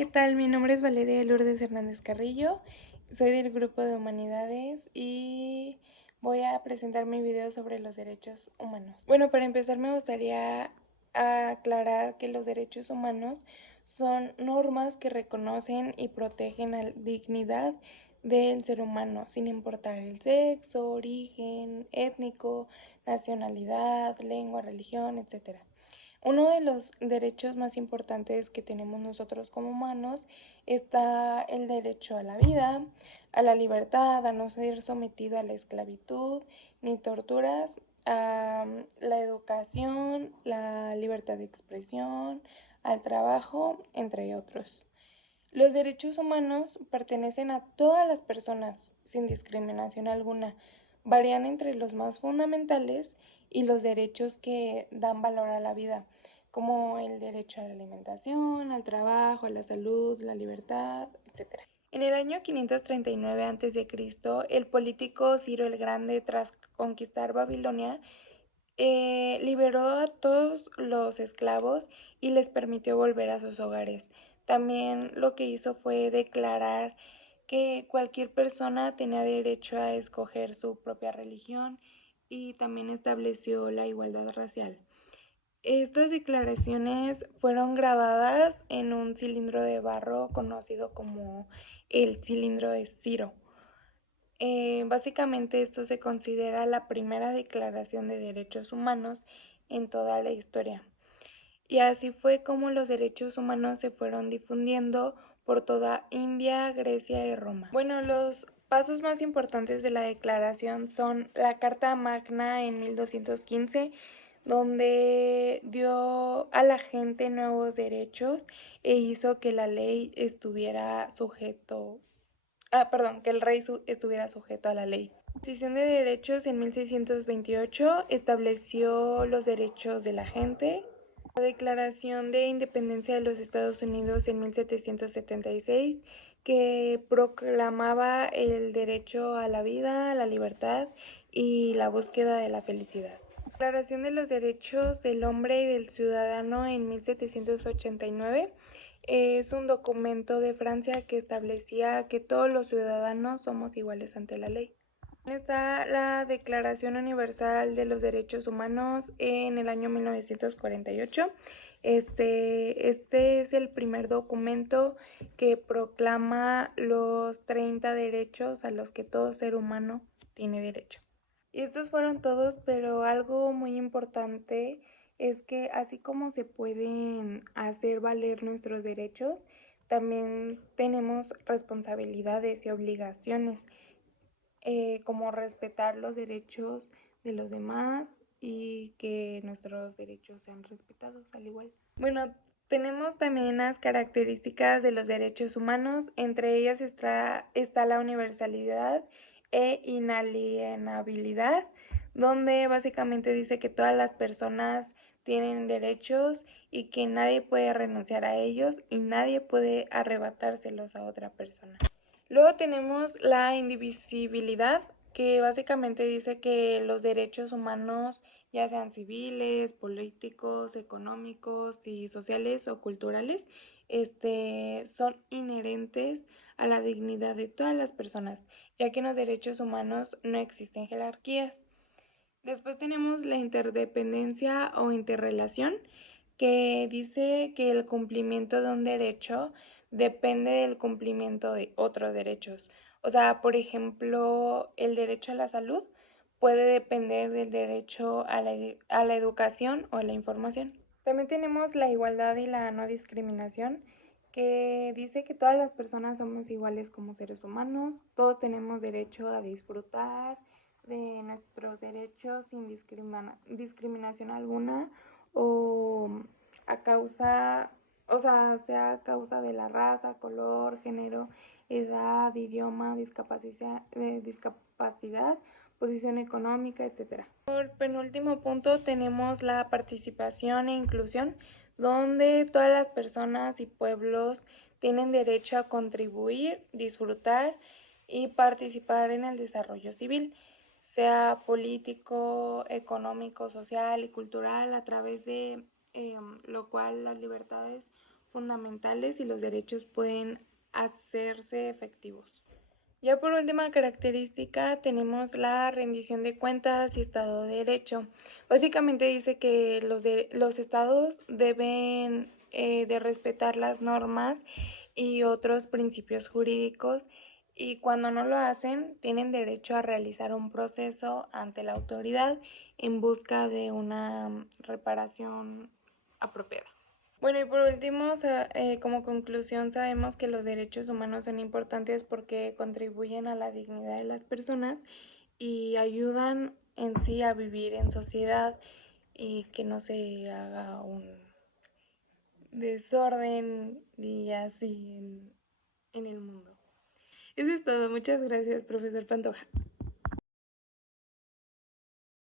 ¿qué tal? Mi nombre es Valeria Lourdes Hernández Carrillo, soy del grupo de Humanidades y voy a presentar mi video sobre los derechos humanos. Bueno, para empezar me gustaría aclarar que los derechos humanos son normas que reconocen y protegen la dignidad del ser humano, sin importar el sexo, origen, étnico, nacionalidad, lengua, religión, etc. Uno de los derechos más importantes que tenemos nosotros como humanos está el derecho a la vida, a la libertad, a no ser sometido a la esclavitud ni torturas, a la educación, la libertad de expresión, al trabajo, entre otros. Los derechos humanos pertenecen a todas las personas, sin discriminación alguna. Varían entre los más fundamentales y los derechos que dan valor a la vida, como el derecho a la alimentación, al trabajo, a la salud, la libertad, etc. En el año 539 a.C., el político Ciro el Grande, tras conquistar Babilonia, liberó a todos los esclavos y les permitió volver a sus hogares. También lo que hizo fue declarar que cualquier persona tenía derecho a escoger su propia religión y también estableció la igualdad racial. Estas declaraciones fueron grabadas en un cilindro de barro conocido como el cilindro de Ciro. Básicamente esto se considera la primera declaración de derechos humanos en toda la historia. Y así fue como los derechos humanos se fueron difundiendo por toda India, Grecia y Roma. Bueno, los pasos más importantes de la declaración son la Carta Magna en 1215, donde dio a la gente nuevos derechos e hizo que la ley estuviera que el rey estuviera sujeto a la ley. La Constitución de Derechos en 1628 estableció los derechos de la gente. La Declaración de Independencia de los Estados Unidos en 1776, que proclamaba el derecho a la vida, a la libertad y la búsqueda de la felicidad. La Declaración de los Derechos del Hombre y del Ciudadano en 1789 es un documento de Francia que establecía que todos los ciudadanos somos iguales ante la ley. Está la Declaración Universal de los Derechos Humanos en el año 1948. Este es el primer documento que proclama los 30 derechos a los que todo ser humano tiene derecho. Y estos fueron todos, pero algo muy importante es que así como se pueden hacer valer nuestros derechos, también tenemos responsabilidades y obligaciones, como respetar los derechos de los demás y que nuestros derechos sean respetados al igual. Bueno, tenemos también las características de los derechos humanos, entre ellas está la universalidad e inalienabilidad, donde básicamente dice que todas las personas tienen derechos y que nadie puede renunciar a ellos y nadie puede arrebatárselos a otra persona. Luego tenemos la indivisibilidad, que básicamente dice que los derechos humanos, ya sean civiles, políticos, económicos y sociales o culturales, son inherentes a la dignidad de todas las personas, ya que en los derechos humanos no existen jerarquías. Después tenemos la interdependencia o interrelación, que dice que el cumplimiento de un derecho depende del cumplimiento de otros derechos. O sea, por ejemplo, el derecho a la salud puede depender del derecho a la educación o a la información. También tenemos la igualdad y la no discriminación, que dice que todas las personas somos iguales como seres humanos, todos tenemos derecho a disfrutar de nuestros derechos sin discriminación alguna o sea a causa de la raza, color, género, edad, idioma, discapacidad, posición económica, etc. Por penúltimo punto tenemos la participación e inclusión, donde todas las personas y pueblos tienen derecho a contribuir, disfrutar y participar en el desarrollo civil, sea político, económico, social y cultural, a través de lo cual las libertades fundamentales y los derechos pueden hacerse efectivos. Ya por última característica tenemos la rendición de cuentas y Estado de Derecho. Básicamente dice que los estados deben de respetar las normas y otros principios jurídicos y cuando no lo hacen tienen derecho a realizar un proceso ante la autoridad en busca de una reparación apropiada. Bueno, y por último, como conclusión, sabemos que los derechos humanos son importantes porque contribuyen a la dignidad de las personas y ayudan en sí a vivir en sociedad y que no se haga un desorden y así en el mundo. Eso es todo. Muchas gracias, profesor Pantoja.